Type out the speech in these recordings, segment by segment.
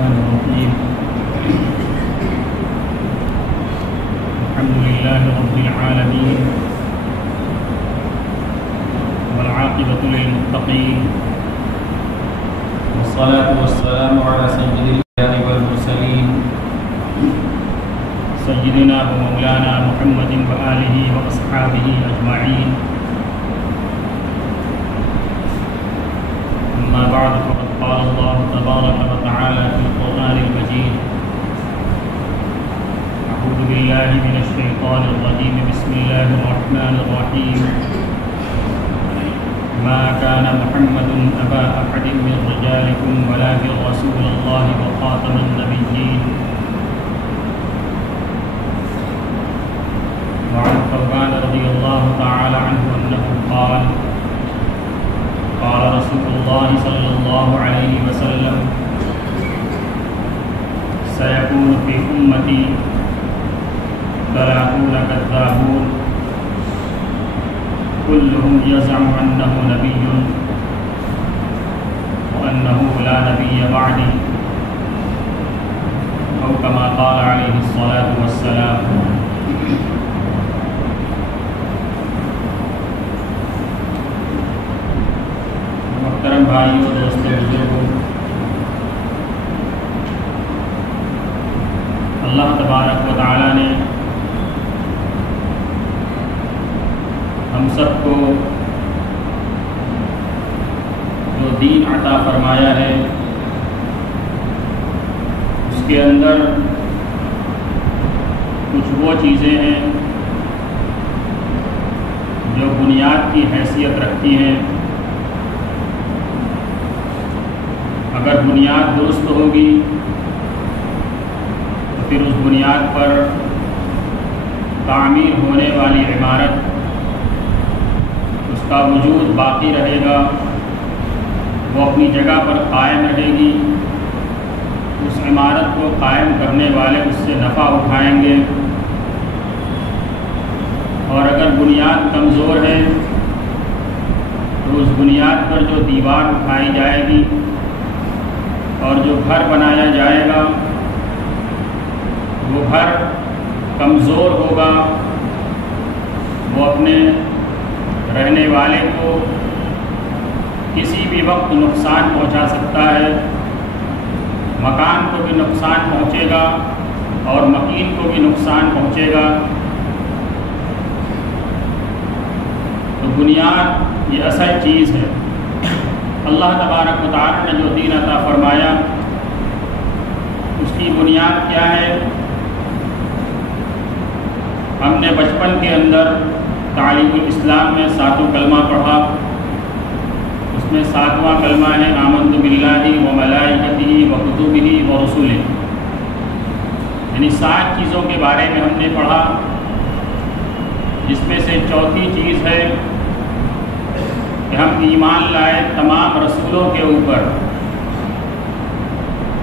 الرحمن الرحيم الحمد لله رب العالمين والعاقبة للمتقين والصلاة والسلام على سيد الأنبياء والمرسلين سيدنا ومولانا محمد وآله وأصحابه أجمعين. أما بعد فقد قال الله تبارك وتعالى في القرآن المجيد: أعوذ بالله من الشيطان الرجيم بسم الله الرحمن الرحيم ما كان محمد أبا أحد من رجالكم ولكن رسول الله وخاتم النبيين. وعن ثوبان رضي الله تعالى عنه أنه قال قال رسول الله صلى الله عليه وسلم سيكون في أمتي 30 كذابون كلهم يزعم أنه نبي وأنه لا نبي بعدي أو كما قال عليه الصلاة والسلام. محترم بھائیو، دوستو، بزرگوں، اللہ تبارک و تعالی نے ہم سب کو جو دین عطا فرمایا ہے اس کے اندر کچھ وہ چیزیں ہیں جو بنیاد کی حیثیت رکھتی ہیں. اگر بنیاد درست ہوگی تو پھر اس بنیاد پر تعمیر ہونے والی عمارت، اس کا وجود باقی رہے گا، وہ اپنی جگہ پر قائم رہے گی. اس عمارت کو قائم کرنے والے اس سے نفع اٹھائیں گے. اور اگر بنیاد کمزور ہے تو اس بنیاد پر جو دیوار اٹھائی جائے گی اور جو گھر بنایا جائے گا وہ گھر کمزور ہوگا، وہ اپنے رہنے والے کو کسی بھی وقت نقصان پہنچا سکتا ہے. مکان کو بھی نقصان پہنچے گا اور مکین کو بھی نقصان پہنچے گا. تو بنیاد یہ اصل چیز ہے. اللہ تبارک و تعالی نے جو دین عطا فرمایا اس کی بنیاد کیا ہے؟ ہم نے بچپن کے اندر تعلیم الاسلام میں 7 کلمہ پڑھا. اس میں 7واں کلمہ ہے آمنت باللہ و ملائکتہ و کتبہ و رسلہ. یعنی 7 چیزوں کے بارے میں ہم نے پڑھا، جس میں سے چوتھی چیز ہے کہ ہم ایمان لائے تمام رسولوں کے اوپر.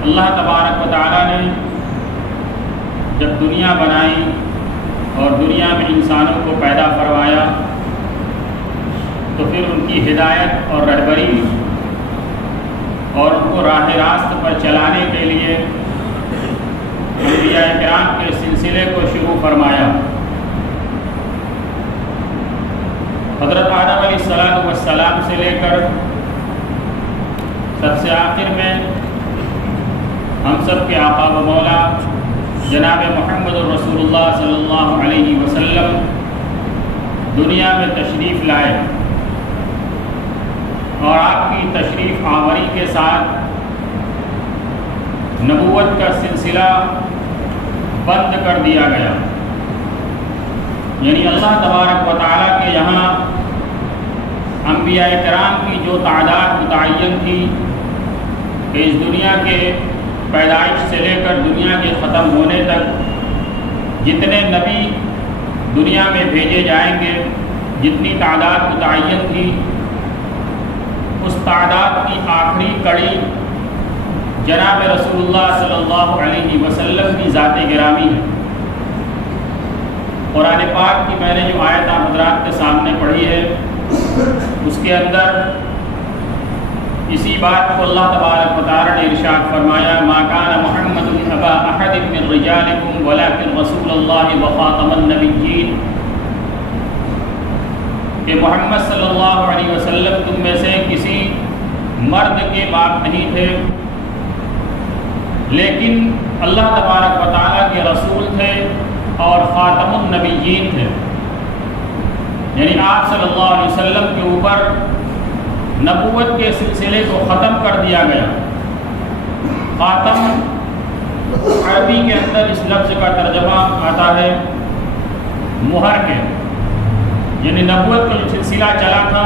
اللہ تبارک و تعالی نے جب دنیا بنائی اور دنیا میں انسانوں کو پیدا فرمایا تو پھر ان کی ہدایت اور رہبری اور ان کو راہ راست پر چلانے کے لیے انبیاء کرام کے سلسلے کو شروع فرمایا. حضرت آدم علیہ السلام سے لے کر سب سے آخر میں ہم سب کے آقا و مولا جناب محمد رسول اللہ صلی اللہ علیہ وسلم دنیا میں تشریف لائے اور آپ کی تشریف آوری کے ساتھ نبوت کا سلسلہ بند کر دیا گیا. یعنی اللہ تبارک و تعالیٰ کے یہاں انبیاء کرام کی جو تعداد متعین تھی کہ اس دنیا کے پیدائش سے لے کر دنیا کے ختم ہونے تک جتنے نبی دنیا میں بھیجے جائیں گے، جتنی تعداد متعین تھی، اس تعداد کی آخری کڑی جناب رسول اللہ صلی اللہ علیہ وسلم کی ذات گرامی ہے. قرآن پاک کی میں نے جو آیت آپ حضرات کے سامنے پڑھی ہے اس کے اندر اسی بات کو اللہ تبارک و تعالی نے ارشاد فرمایا: ما کان رجالكم ولكن رسول الله وخاتم النبيين کہ محمد صلی اللہ علیہ وسلم تم میں سے کسی مرد کے باپ نہیں تھے، لیکن اللہ تبارک و تعالیٰ کے رسول تھے اور خاتم النبیین تھے، یعنی آپ صلی اللہ علیہ وسلم کے اوپر نبوت کے سلسلے کو ختم کر دیا گیا۔ خاتم عربی کے اندر اس لفظ کا ترجمہ آتا ہے مہر کے، یعنی نبوت کا جو سلسلہ چلا تھا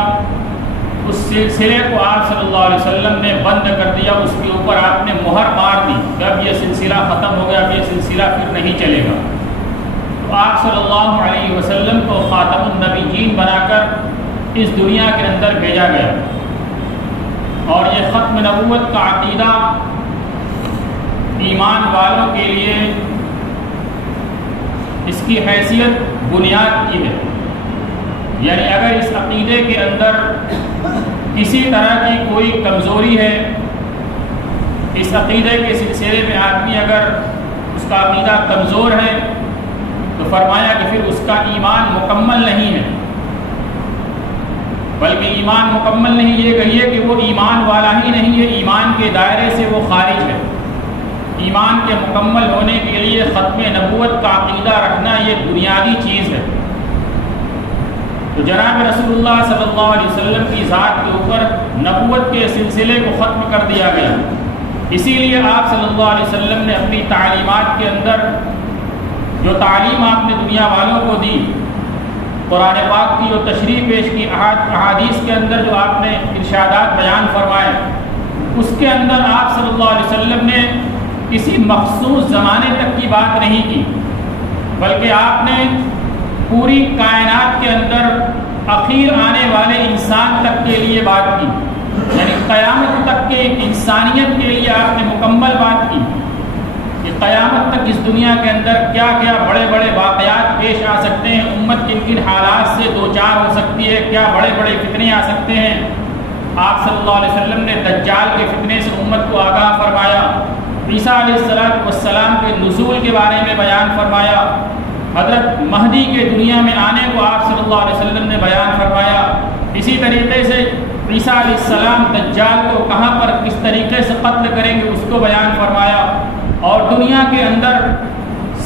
اس سلسلے کو آپ صلی اللہ علیہ وسلم نے بند کر دیا، اس کے اوپر آپ نے مہر مار دی کہ اب یہ سلسلہ ختم ہو گیا، اب یہ سلسلہ پھر نہیں چلے گا۔ تو آپ صلی اللہ علیہ وسلم کو خاتم النبیین بنا کر اس دنیا کے اندر بھیجا گیا، اور یہ ختم نبوت کا عقیدہ ایمان والوں کے لیے اس کی حیثیت بنیاد کی ہے، یعنی اگر اس عقیدے کے اندر کسی طرح کی کوئی کمزوری ہے، اس عقیدے کے سلسلے میں آدمی اگر اس کا عقیدہ کمزور ہے تو فرمایا کہ پھر اس کا ایمان مکمل نہیں ہے، بلکہ ایمان مکمل نہیں، یہ کہیے کہ وہ ایمان والا ہی نہیں ہے، ایمان کے دائرے سے وہ خارج ہے۔ ایمان کے مکمل ہونے کے لیے ختم نبوت کا عقیدہ رکھنا یہ بنیادی چیز ہے۔ تو جناب رسول اللہ صلی اللہ علیہ وسلم کی ذات کے اوپر نبوت کے سلسلے کو ختم کر دیا گیا، اسی لیے آپ صلی اللہ علیہ وسلم نے اپنی تعلیمات کے اندر جو تعلیم آپ نے دنیا والوں کو دی، قرآن پاک کی جو تشریح پیش کی، احادیث کے اندر جو آپ نے ارشادات بیان فرمائے، اس کے اندر آپ صلی اللہ علیہ وسلم نے کسی مخصوص زمانے تک کی بات نہیں کی، بلکہ آپ نے پوری کائنات کے اندر اخیر آنے والے انسان تک کے لیے بات کی، یعنی قیامت تک کے انسانیت کے لیے آپ نے مکمل بات کی کہ قیامت تک اس دنیا کے اندر کیا کیا بڑے بڑے واقعات پیش آ سکتے ہیں، امت کن کن حالات سے دوچار ہو سکتی ہے، کیا بڑے بڑے فتنے آ سکتے ہیں۔ آپ صلی اللہ علیہ وسلم نے دجال کے فتنے سے امت کو آگاہ فرمایا، عیسیٰ علیہ السلام کے نزول کے بارے میں بیان فرمایا، حضرت مہدی کے دنیا میں آنے کو آپ صلی اللہ علیہ وسلم نے بیان فرمایا، اسی طریقے سے عیسیٰ علیہ السلام دجال کو کہاں پر کس طریقے سے قتل کریں گے اس کو بیان فرمایا، اور دنیا کے اندر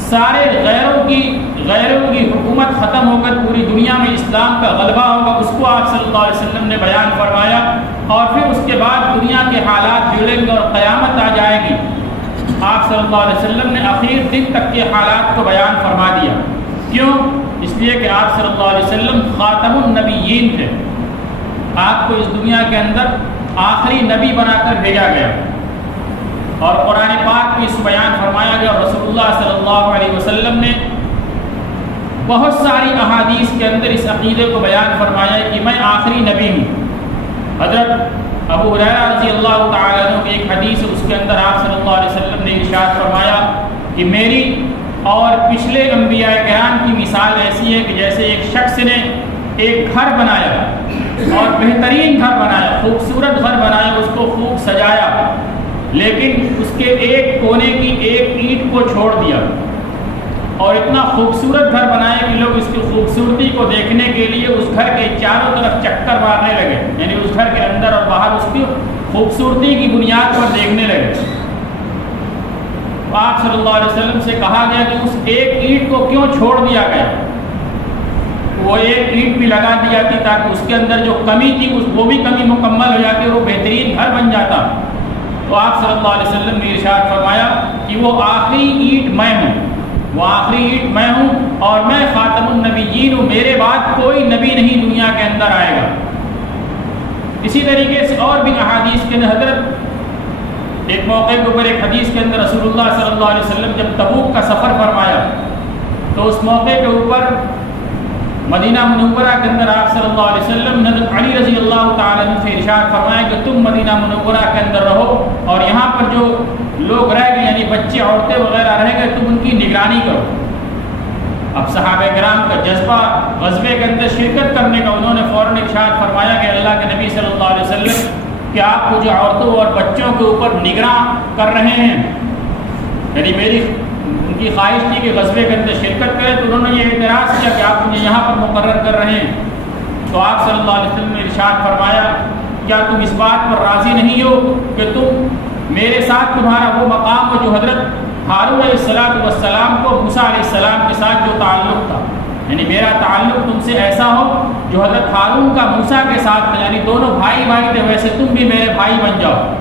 سارے غیروں کی حکومت ختم ہو کر پوری دنیا میں اسلام کا غلبہ ہوگا، اس کو آپ صلی اللہ علیہ وسلم نے بیان فرمایا، اور پھر اس کے بعد دنیا کے حالات بگڑیں گے اور قیامت آ جائے گی۔ آپ صلی اللہ علیہ وسلم نے آخر دن تک کے حالات کو بیان فرما دیا۔ کیوں؟ اس لیے کہ آپ صلی اللہ علیہ وسلم خاتم النبیین تھے، آپ کو اس دنیا کے اندر آخری نبی بنا کر بھیجا گیا، اور قرآن پاک میں اس بیان فرمایا گیا، اور رسول اللہ صلی اللہ علیہ وسلم نے بہت ساری احادیث کے اندر اس عقیدے کو بیان فرمایا کہ میں آخری نبی ہوں۔ حضرت ابو ہریرہ رضی اللہ تعالیٰ عنہ کی ایک حدیث ہے، اس کے اندر آپ صلی اللہ علیہ وسلم نے ارشاد فرمایا کہ میری اور پچھلے انبیاء کرام کی مثال ایسی ہے کہ جیسے ایک شخص نے ایک گھر بنایا اور بہترین گھر بنایا، خوبصورت گھر بنایا، اس کو خوب سجایا، لیکن اس کے ایک کونے کی ایک اینٹ کو چھوڑ دیا، اور اتنا خوبصورت گھر بنایا کہ لوگ اس کی خوبصورتی کو دیکھنے کے لیے اس گھر کے چاروں طرف چکر مارنے لگے، یعنی اس گھر کے اندر اور باہر اس کی خوبصورتی کی بنیاد پر دیکھنے لگے۔ تو آپ صلی اللہ علیہ وسلم سے کہا گیا کہ اس ایک اینٹ کو کیوں چھوڑ دیا گیا؟ وہ ایک اینٹ بھی لگا دی جاتی تاکہ اس کے اندر جو کمی تھی وہ بھی کمی مکمل ہو جاتی، وہ بہترین گھر بن جاتا۔ تو آپ صلی اللہ علیہ وسلم نے ارشاد فرمایا کہ وہ آخری اینٹ میں ہوں، وہ آخری اینٹ میں ہوں، اور میں خاتم النبیین ہوں، میرے بعد کوئی نبی نہیں دنیا کے اندر آئے گا۔ اسی طریقے سے اور بھی احادیث کے اندر حضرت ایک موقع کے اوپر ایک حدیث کے اندر رسول اللہ صلی اللہ علیہ وسلم جب تبوک کا سفر فرمایا تو اس موقع کے اوپر مدینہ منورہ کے اندر آپ صلی اللہ علیہ وسلم نے حضرت علی رضی اللہ تعالیٰ عنہ سے ارشاد فرمایا کہ تم مدینہ منورہ کے اندر رہو، اور یہاں پر جو لوگ رہ گئے یعنی بچے عورتیں وغیرہ رہ گئے تم ان کی نگرانی کرو۔ اب صحابہ کرام کا جذبہ غزوے کے اندر شرکت کرنے کا، انہوں نے فوراً ارشاد فرمایا کہ اللہ کے نبی صلی اللہ علیہ وسلم کہ آپ کو جو عورتوں اور بچوں کے اوپر نگراں کر رہے ہیں، یعنی میری کی خواہش تھی کہ غزوے کے اندر شرکت کرے، تو انہوں نے یہ اعتراض کیا کہ آپ مجھے یہاں پر مقرر کر رہے ہیں۔ تو آپ صلی اللہ علیہ وسلم نے ارشاد فرمایا کیا تم اس بات پر راضی نہیں ہو کہ تم میرے ساتھ تمہارا وہ مقام ہو جو حضرت ہارون علیہ السلام کو موسیٰ علیہ السلام کے ساتھ جو تعلق تھا، یعنی میرا تعلق تم سے ایسا ہو جو حضرت ہارون کا موسیٰ کے ساتھ تھا، یعنی دونوں بھائی بھائی تھے، ویسے تم بھی میرے بھائی بن جاؤ۔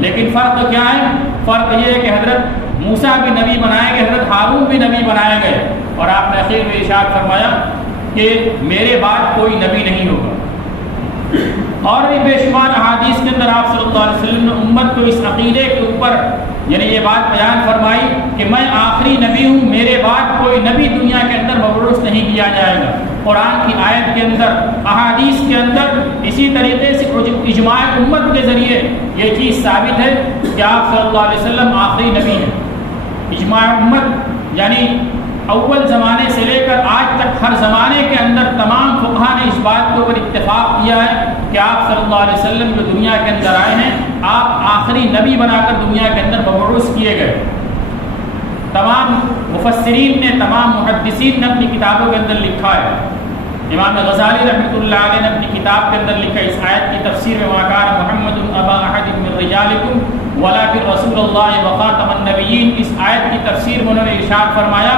لیکن فرق کیا ہے؟ فرق یہ ہے کہ حضرت موسیٰ بھی نبی بنائے گئے، حضرت ہارون بھی نبی بنائے گئے، اور آپ نے اخیر میں ارشاد فرمایا کہ میرے بعد کوئی نبی نہیں ہوگا۔ اور بھی بے شمار احادیث کے اندر آپ صلی اللہ علیہ وسلم نے امت کو اس عقیدے کے اوپر یعنی یہ بات بیان فرمائی کہ میں آخری نبی ہوں، میرے بعد کوئی نبی دنیا کے اندر مبعوث نہیں کیا جائے گا۔ قرآن کی آیت کے اندر، احادیث کے اندر، اسی طریقے سے اجماع امت کے ذریعے یہ چیز ثابت ہے کہ آپ صلی اللہ علیہ وسلم آخری نبی ہیں۔ اجماع امت یعنی اول زمانے سے لے کر آج تک ہر زمانے کے اندر تمام فقہا نے اس بات کے اوپر اتفاق کیا ہے کہ آپ صلی اللہ علیہ وسلم جو دنیا کے اندر آئے ہیں، آپ آخری نبی بنا کر دنیا کے اندر مبعوث کیے گئے۔ تمام مفسرین نے، تمام محدثین نے اپنی کتابوں کے اندر لکھا ہے۔ امام غزالی رحمۃ اللہ علیہ نے اپنی کتاب کے اندر لکھا اس آیت کی تفسیر میں وَمَا كَانَ مُحَمَّدٌ أَبَا أَحَدٍ مِّن رِّجَالِكُمْ وَلَٰكِن رَّسُولَ اللَّهِ وَخَاتَمَ النَّبِيِّينَ۔ اس آیت کی تفسیر میں انہوں نے ارشاد فرمایا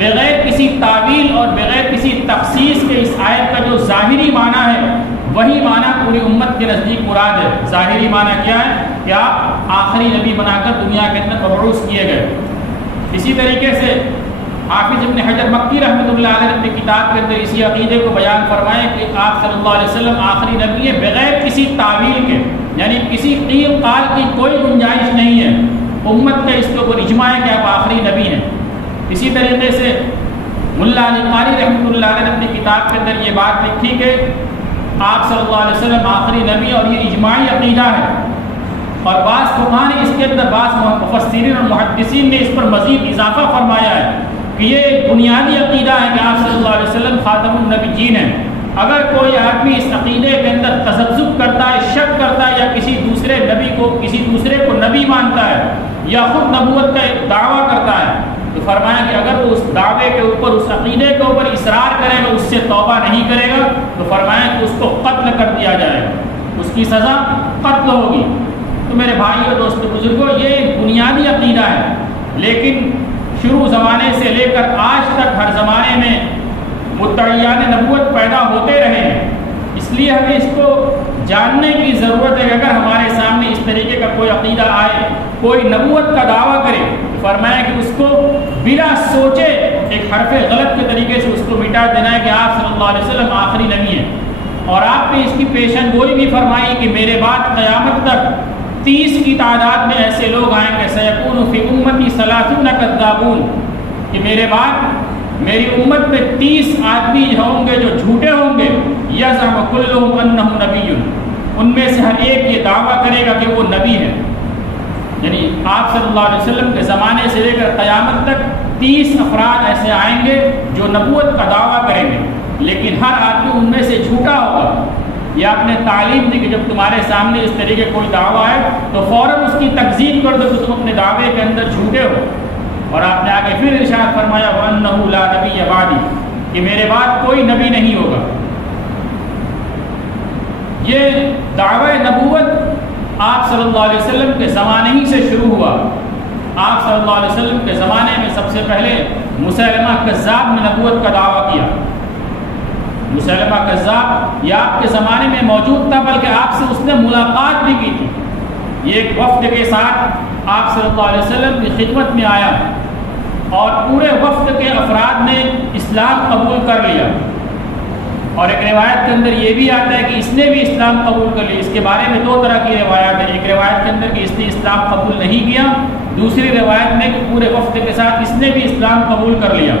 بغیر کسی تعویل اور بغیر کسی تخصیص کے اس آیت کا جو ظاہری معنی ہے وہی معنی پوری امت کے نزدیک مراد ہے۔ ظاہری معنی کیا ہے کہ آپ آخری نبی بنا کر دنیا کے اندر مبعوث کیے گئے۔ اسی طریقے سے حافظ ابن حجر مکی رحمۃ اللہ علیہ نے اپنی کتاب کے اندر اسی عقیدے کو بیان فرمایا کہ آپ صلی اللہ علیہ وسلم آخری نبی ہے بغیر کسی تعویل کے، یعنی کسی قیل قال کی کوئی گنجائش نہیں ہے۔ امت کا اس کے اوپر اجماع ہے کہ آپ آخری نبی ہیں۔ اسی طریقے سے ملا علی قاری رحمۃ اللہ علیہ نے اپنی کتاب کے اندر یہ بات لکھی کہ آپ صلی اللہ علیہ وسلم آخری نبی، اور یہ اجماعی عقیدہ ہے۔ اور بعض فقہا نے اس کے اندر، بعض مفسرین اور محدثین نے اس پر مزید اضافہ فرمایا ہے کہ یہ ایک بنیادی عقیدہ ہے کہ آپ صلی اللہ علیہ وسلم خاتم النبیین ہیں۔ اگر کوئی آدمی اس عقیدے کے اندر تذبذب کرتا ہے، شک کرتا ہے، یا کسی دوسرے کو نبی مانتا ہے یا خود نبوت کا ایک دعویٰ کرتا ہے، تو فرمایا کہ اگر وہ اس دعوے کے اوپر، اس عقیدے کے اوپر اصرار کرے گا، اس سے توبہ نہیں کرے گا، تو فرمایا کہ اس کو قتل کر دیا جائے گا، اس کی سزا قتل ہوگی۔ تو میرے بھائیو، دوستو، بزرگوں، یہ ایک بنیادی عقیدہ ہے، لیکن شروع زمانے سے لے کر آج تک ہر زمانے میں مدعیان نبوت پیدا ہوتے رہے ہیں۔ اس لیے ہمیں اس کو جاننے کی ضرورت ہے کہ اگر ہمارے سامنے اس طریقے کا کوئی عقیدہ آئے، کوئی نبوت کا دعویٰ کرے، تو فرمایا کہ اس کو بلا سوچے ایک حرف غلط کے طریقے سے اس کو مٹا دینا ہے کہ آپ صلی اللہ علیہ وسلم آخری نبی ہیں۔ اور آپ نے اس کی پیشن گوئی بھی فرمائی کہ میرے بعد قیامت تک 30 کی تعداد میں ایسے لوگ آئیں گے، سیکون فی امتی 30 کذابون، کہ میرے بعد میری امت میں 30 آدمی ہوں گے جو جھوٹے ہوں گے، یزعم کلہم انہ نبی، ان میں سے ہر ایک یہ دعویٰ کرے گا کہ وہ نبی ہے۔ یعنی آپ صلی اللہ علیہ وسلم کے زمانے سے لے کر قیامت تک 30 افراد ایسے آئیں گے جو نبوت کا دعویٰ کریں گے، لیکن ہر آدمی ان میں سے جھوٹا ہوگا۔ یہ آپ نے تعلیم دی کہ جب تمہارے سامنے اس طریقے کوئی دعویٰ ہے تو فوراً اس کی تکذیب کر دو کہ تم اپنے دعوے کے اندر جھوٹے ہو۔ اور آپ نے آگے پھر ارشاد فرمایا وَأَنَّهُ لَا نَبِيَّ بَعْدِي، کہ میرے بعد کوئی نبی نہیں ہوگا۔ یہ دعوی نبوت آپ صلی اللہ علیہ وسلم کے زمانے ہی سے شروع ہوا۔ آپ صلی اللہ علیہ وسلم کے زمانے میں سب سے پہلے مسیلمہ کذاب نے نبوت کا دعویٰ کیا۔ مسیلمہ کذاب یہ آپ کے زمانے میں موجود تھا، بلکہ آپ سے اس نے ملاقات بھی کی تھی۔ یہ ایک وفد کے ساتھ آپ صلی اللہ علیہ وسلم کی خدمت میں آیا، اور پورے وفد کے افراد نے اسلام قبول کر لیا۔ اور ایک روایت کے اندر یہ بھی آتا ہے کہ اس نے بھی اسلام قبول کر لیا۔ اس کے بارے میں 2 طرح کی روایت ہے۔ ایک روایت کے اندر کہ اس نے اسلام قبول نہیں کیا، دوسری روایت میں کہ پورے وفد کے ساتھ اس نے بھی اسلام قبول کر لیا،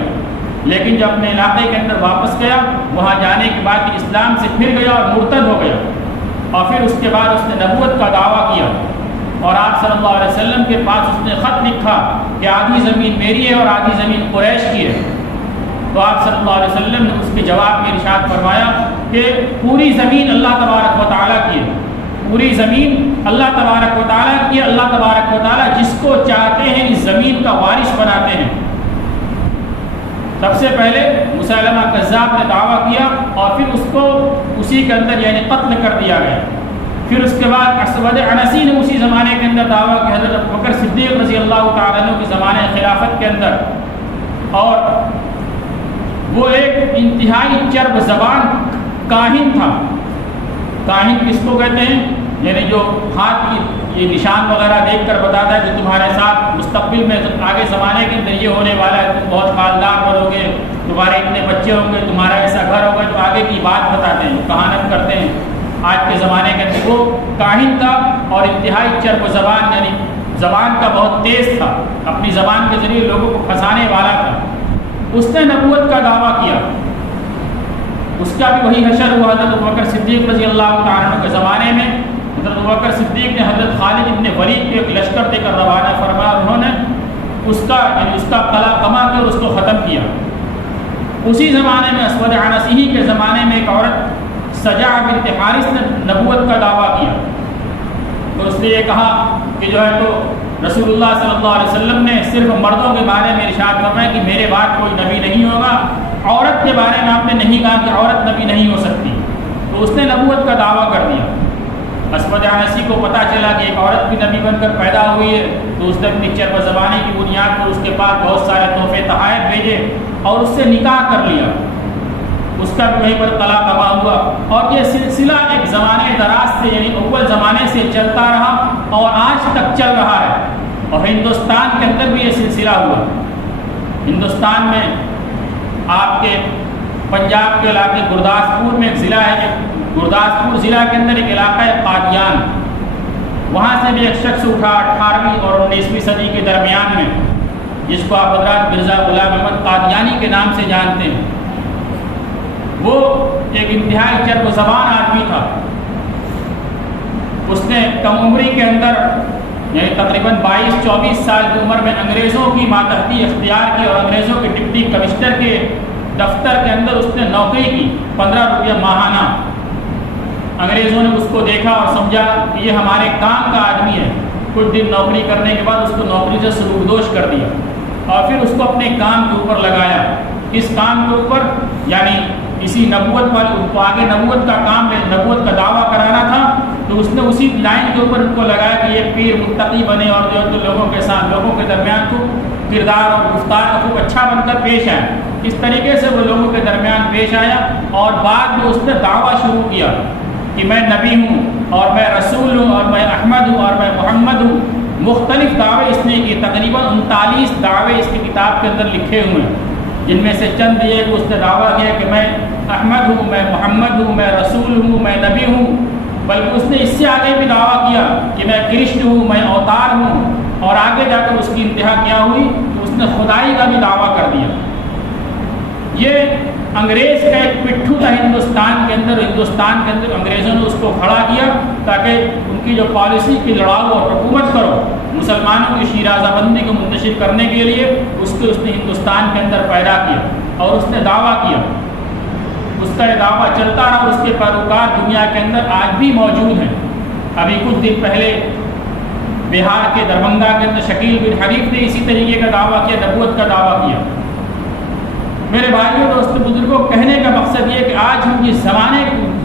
لیکن جب اپنے علاقے کے اندر واپس گیا، وہاں جانے کے بعد اسلام سے پھر گیا اور مرتد ہو گیا، اور پھر اس کے بعد اس نے نبوت کا دعویٰ کیا، اور آپ صلی اللہ علیہ وسلم کے پاس اس نے خط لکھا کہ آدھی زمین میری ہے اور آدھی زمین قریش کی ہے۔ تو آپ صلی اللہ علیہ وسلم نے اس کے جواب میں ارشاد فرمایا کہ پوری زمین اللہ تبارک و تعالیٰ کی ہے، پوری زمین اللہ تبارک و تعالیٰ کی ہے۔ اللہ تبارک و تعالیٰ جس کو چاہتے ہیں اس زمین کا وارث بناتے ہیں، سب سے پہلے مسیلمہ کذاب نے دعویٰ کیا اور پھر اس کو اسی کے اندر یعنی قتل کر دیا گیا۔ پھر اس کے بعد اسود عنسی نے اسی زمانے کے اندر دعویٰ کہ حضرت ابوبکر صدیق رضی اللہ تعالیٰ عنہ کے زمانے خلافت کے اندر، اور وہ ایک انتہائی چرب زبان کاہن تھا۔ کاہن کس کو کہتے ہیں؟ یعنی جو ہاتھ کی یہ نشان وغیرہ دیکھ کر بتاتا ہے کہ تمہارے ساتھ مستقبل میں آگے زمانے کے اندر یہ ہونے والا ہے، تم بہت مالدار بنو گے، تمہارے اتنے بچے ہوں گے، تمہارا ایسا گھر ہوگا، جو آگے کی بات بتاتے ہیں، کہانت کرتے ہیں۔ آج کے زمانے کے اندر وہ کاہن تھا اور انتہائی چرب زبان، یعنی زبان کا بہت تیز تھا، اپنی زبان کے ذریعے لوگوں کو پھنسانے والا تھا۔ اس نے نبوت کا دعویٰ کیا، اس کا بھی وہی حشر ہوا حضرت ابوبکر صدیق رضی اللہ تعالیٰ عنہ کے زمانے میں۔ حضرت ابوبکر صدیق نے حضرت خالد ابن ولید کو ایک لشکر دے کر روانہ فرمایا، انہوں نے اس کا قلعہ کما کر اس کو ختم کیا۔ اسی زمانے میں اسود عنسی کے زمانے میں ایک عورت سجع بنت حارث نے نبوت کا دعویٰ کیا، تو اس نے یہ کہا کہ جو ہے تو رسول اللہ صلی اللہ علیہ وسلم نے صرف مردوں کے بارے میں ارشاد فرمایا کہ میرے بعد کوئی نبی نہیں ہوگا، عورت کے بارے میں آپ نے نہیں کہا کہ عورت نبی نہیں ہو سکتی، تو اس نے نبوت کا دعویٰ کر دیا۔ اسود عنسی کو پتہ چلا کہ ایک عورت بھی نبی بن کر پیدا ہوئی ہے، تو اس نے اپنی چرب زبانی کی بنیاد پر اس کے پاس بہت سارے تحفے تحائف بھیجے اور اس سے نکاح کر لیا، اس کا بھی وہیں پر قلعہ کما ہوا، اور یہ سلسلہ ایک زمانے دراز سے یعنی اول زمانے سے چلتا رہا اور آج تک چل رہا ہے۔ اور ہندوستان کے اندر بھی یہ سلسلہ ہوا۔ ہندوستان میں آپ کے پنجاب کے علاقے گرداسپور میں ایک ضلع ہے، گرداسپور ضلع کے اندر ایک علاقہ ہے قادیان، وہاں سے بھی ایک شخص اٹھا 18ویں اور 19ویں صدی کے درمیان میں، جس کو آپ حضرات مرزا غلام احمد قادیانی کے نام سے جانتے ہیں۔ وہ ایک انتہائی چرب زبان آدمی تھا۔ اس نے کم عمری کے اندر یعنی تقریباً 22-24 سال کی عمر میں انگریزوں کی ماتحتی اختیار کی اور انگریزوں کے ڈپٹی کمشنر کے دفتر کے اندر اس نے نوکری کی، 15 روپیہ ماہانہ۔ انگریزوں نے اس کو دیکھا اور سمجھا کہ یہ ہمارے کام کا آدمی ہے۔ کچھ دن نوکری کرنے کے بعد اس کو نوکری سے سلوکدوش کر دیا اور پھر اس کو اپنے کام کے اوپر لگایا۔ اس کام کے اوپر یعنی اسی نبوت والے کو آگے نبوت کا کام ہے، نبوت کا دعویٰ کرانا تھا، تو اس نے اسی لائن کے اوپر ان کو لگایا کہ یہ پیر متقی بنے اور جو ہے تو لوگوں کے ساتھ لوگوں کے درمیان خوب کردار اور گفتار خوب اچھا بن کر پیش آئے۔ اس طریقے سے وہ لوگوں کے درمیان پیش آیا اور بعد میں اس نے دعویٰ شروع کیا کہ میں نبی ہوں اور میں رسول ہوں اور میں احمد ہوں اور میں محمد ہوں۔ مختلف دعوے اس نے کی، تقریباً 39 دعوے اس کی کتاب کے اندر لکھے ہوئے ہیں، جن میں سے چند یہ کہ اس نے دعویٰ کیا کہ میں احمد ہوں، میں محمد ہوں، میں رسول ہوں، میں نبی ہوں، بلکہ اس نے اس سے آگے بھی دعویٰ کیا کہ میں کرشن ہوں، میں اوتار ہوں، اور آگے جا کر اس کی انتہا کیا ہوئی کہ اس نے خدائی کا بھی دعویٰ کر دیا۔ یہ انگریز کا ایک پٹھو تھا ہندوستان کے اندر انگریزوں نے اس کو کھڑا کیا تاکہ ان کی جو پالیسی کی لڑاؤ اور حکومت کرو، مسلمانوں کی شیرازہ بندی کو منتشر کرنے کے لیے اس نے ہندوستان کے اندر پیدا کیا اور اس نے دعویٰ کیا۔ اس کا یہ دعویٰ چلتا رہا اور اس کے پیروکار دنیا کے اندر آج بھی موجود ہیں۔ ابھی کچھ دن پہلے بہار کے دربھنگہ کے اندر شکیل بن حریف نے اسی طریقے کا دعویٰ کیا، نبوت کا دعویٰ کیا۔ میرے بھائیوں دوستوں بزرگوں، کہنے کا مقصد یہ کہ آج ہم جس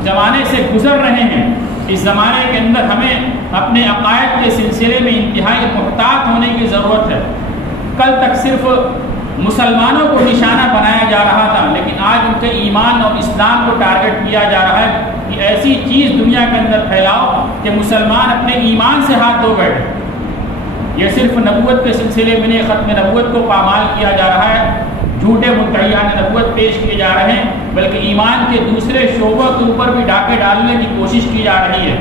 زمانے سے گزر رہے ہیں، اس زمانے کے اندر ہمیں اپنے عقائد کے سلسلے میں انتہائی محتاط ہونے کی ضرورت ہے۔ کل تک صرف مسلمانوں کو نشانہ بنایا جا رہا تھا، لیکن آج ان کے ایمان اور اسلام کو ٹارگٹ کیا جا رہا ہے کہ ایسی چیز دنیا کے اندر پھیلاؤ کہ مسلمان اپنے ایمان سے ہاتھ دھو بیٹھے۔ یہ صرف نبوت کے سلسلے میں نہیں، ختم نبوت کو پامال کیا جا رہا ہے، جھوٹے مدعیان نبوت پیش کیے جا رہے ہیں، بلکہ ایمان کے دوسرے شعبوں کے اوپر بھی ڈاکے ڈالنے کی کوشش کی جا رہی ہے۔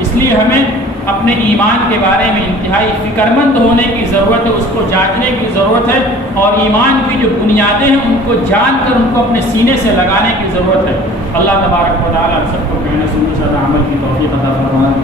اس لیے ہمیں اپنے ایمان کے بارے میں انتہائی فکرمند ہونے کی ضرورت ہے، اس کو جانچنے کی ضرورت ہے، اور ایمان کی جو بنیادیں ہیں ان کو جان کر ان کو اپنے سینے سے لگانے کی ضرورت ہے۔ اللہ تبارک و تعالیٰ ہم سب کو کہنے سننے سے عمل کی توفیق عطا فرمائے۔